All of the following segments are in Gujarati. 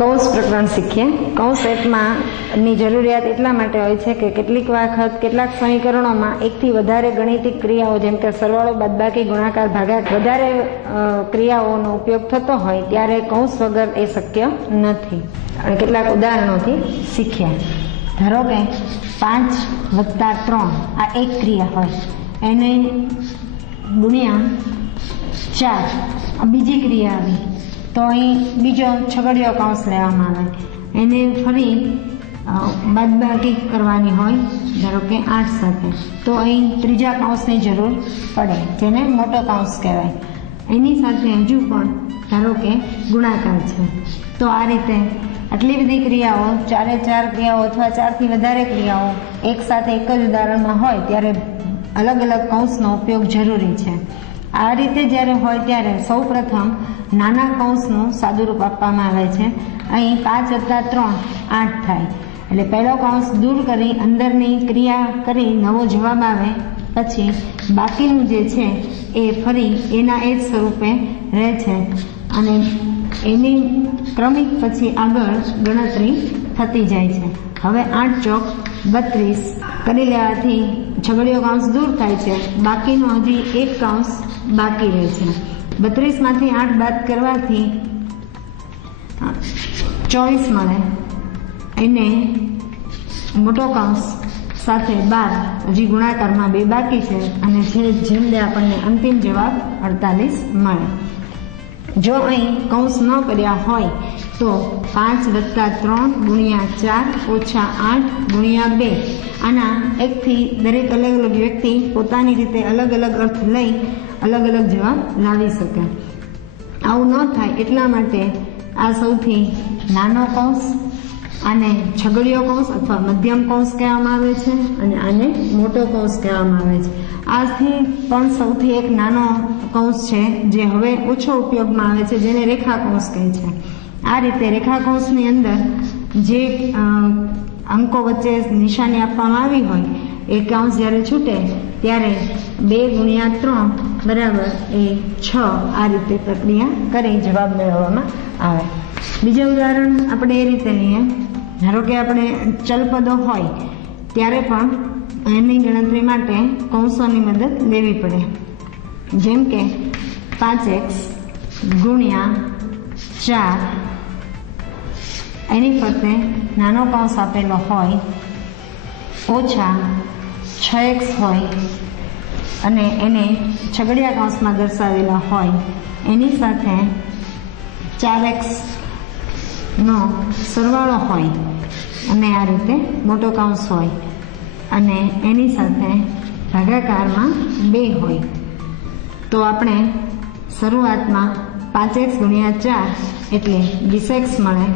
કૌંસ પ્રકરણ શીખીએ। કૌંસ એકની જરૂરિયાત એટલા માટે હોય છે કે કેટલીક વખત કેટલાક સમીકરણોમાં એકથી વધારે ગણિતિક ક્રિયાઓ જેમ કે સરવાળો, બાદબાકી, ગુણાકાર, ભાગાકાર વધારે ક્રિયાઓનો ઉપયોગ થતો હોય ત્યારે કૌંસ વગર એ શક્ય નથી। અને કેટલાક ઉદાહરણોથી શીખ્યા। ધારો કે 5 + 3 આ એક ક્રિયા હોય, એને ગુણ્યા 4 આ બીજી ક્રિયા આવી તો અહીં બીજો છગડીયો કૌંસ લેવામાં આવે, એને ફરી બાદબાકી કરવાની હોય ધારો કે 8 સાથે, તો અહીં ત્રીજા કૌંસની જરૂર પડે જેને મોટો કૌંસ કહેવાય। એની સાથે હજુ પણ ધારો કે ગુણાકાર છે, તો આ રીતે આટલી બધી ક્રિયાઓ, 4 ક્રિયાઓ અથવા 4થી વધારે ક્રિયાઓ એક સાથે એક જ ઉદાહરણમાં હોય ત્યારે અલગ અલગ કૌંસનો ઉપયોગ જરૂરી છે। આ રીતે જ્યારે હોય ત્યારે સૌ પ્રથમ નાના કૌંસનું સાદુરૂપ આપવામાં આવે છે। અહીં 5 + 3 8 થાય, એટલે પહેલો કૌંસ દૂર કરી અંદરની ક્રિયા કરી નવો જવાબ આવે, પછી બાકીનું જે છે એ ફરી એના એ જ સ્વરૂપે રહે છે અને એની ક્રમિક પછી આગળ ગણતરી થતી જાય છે। હવે 8 ચોક 32 કરી લેવાથી છગડીયો કૌંસ દૂર થાય છે, બાકીનો હજી એક કૌંસ બાકી રહે છે। 32 માંથી 8 બાદ કરવાથી 24 મળે, એને મોટો કૌંસ સાથે 12 હજી ગુણાકારમાં 2 બાકી છે અને છેલ્લે આપણને અંતિમ જવાબ 48 મળે। જો અહીં કૌંસ ન કર્યા હોય તો 5 + 3 × 4 - 8 × 2 આના એકથી દરેક અલગ અલગ વ્યક્તિ પોતાની રીતે અલગ અલગ અર્થ લઈ અલગ અલગ જવાબ લાવી શકે। આવું ન થાય એટલા માટે આ સૌથી નાનો કૌંસ, આને છગડીયો કૌંસ અથવા મધ્યમ કૌંસ કહેવામાં આવે છે અને આને મોટો કૌંસ કહેવામાં આવે છે। આથી પણ સૌથી એક નાનો કૌંસ છે જે હવે ઓછો ઉપયોગમાં આવે છે, જેને રેખા કૌંસ કહે છે। આ રીતે રેખા કૌંસની અંદર જે અંકો વચ્ચે નિશાની આપવામાં આવી હોય એ કૌંસ જ્યારે છૂટે ત્યારે 2 × 3 = 6 આ રીતે પ્રક્રિયા કરી જવાબ મેળવવામાં આવે। બીજું ઉદાહરણ આપણે એ રીતે લઈએ, ધારો કે આપણે ચલપદો હોય ત્યારે પણ એની ગણતરી માટે કૌંસોની મદદ લેવી પડે, જેમ કે 5x × 4 એની ફરતે નાનો કૌંસ આપેલો હોય, -6x હોય અને એને છગડીયા કૌંસમાં દર્શાવેલા હોય, એની સાથે 4x નો સરવાળો હોય અને આ રીતે મોટો કૌંસ હોય અને એની સાથે ભાગાકારમાં 2 હોય, તો આપણે શરૂઆતમાં 5x × 4 એટલે 20x મળે।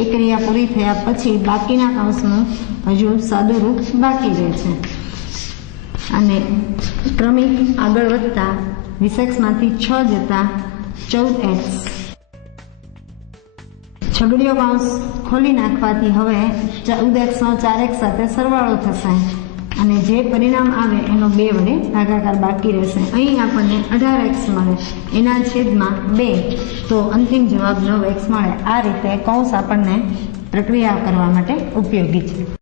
એ ક્રિયા પૂરી થયા પછી બાકીના કૌંસનું હજુ સાદું રૂપ બાકી રહે છે અને ક્રમિક આગળ વધતા 20x માંથી 6 જતા 14x, છગડીયો કૌંસ ખોલી નાખવાથી હવે 14x નો 4x સાથે સરવાળો થશે અને જે પરિણામ આવે એનો 2 વડે ભાગાકાર બાકી રહેશે। અહીં આપણને 18x મળે, એના છેદમાં 2, તો અંતિમ જવાબ 9x મળે। આ રીતે કૌંસ આપણને પ્રક્રિયા કરવા માટે ઉપયોગી છે।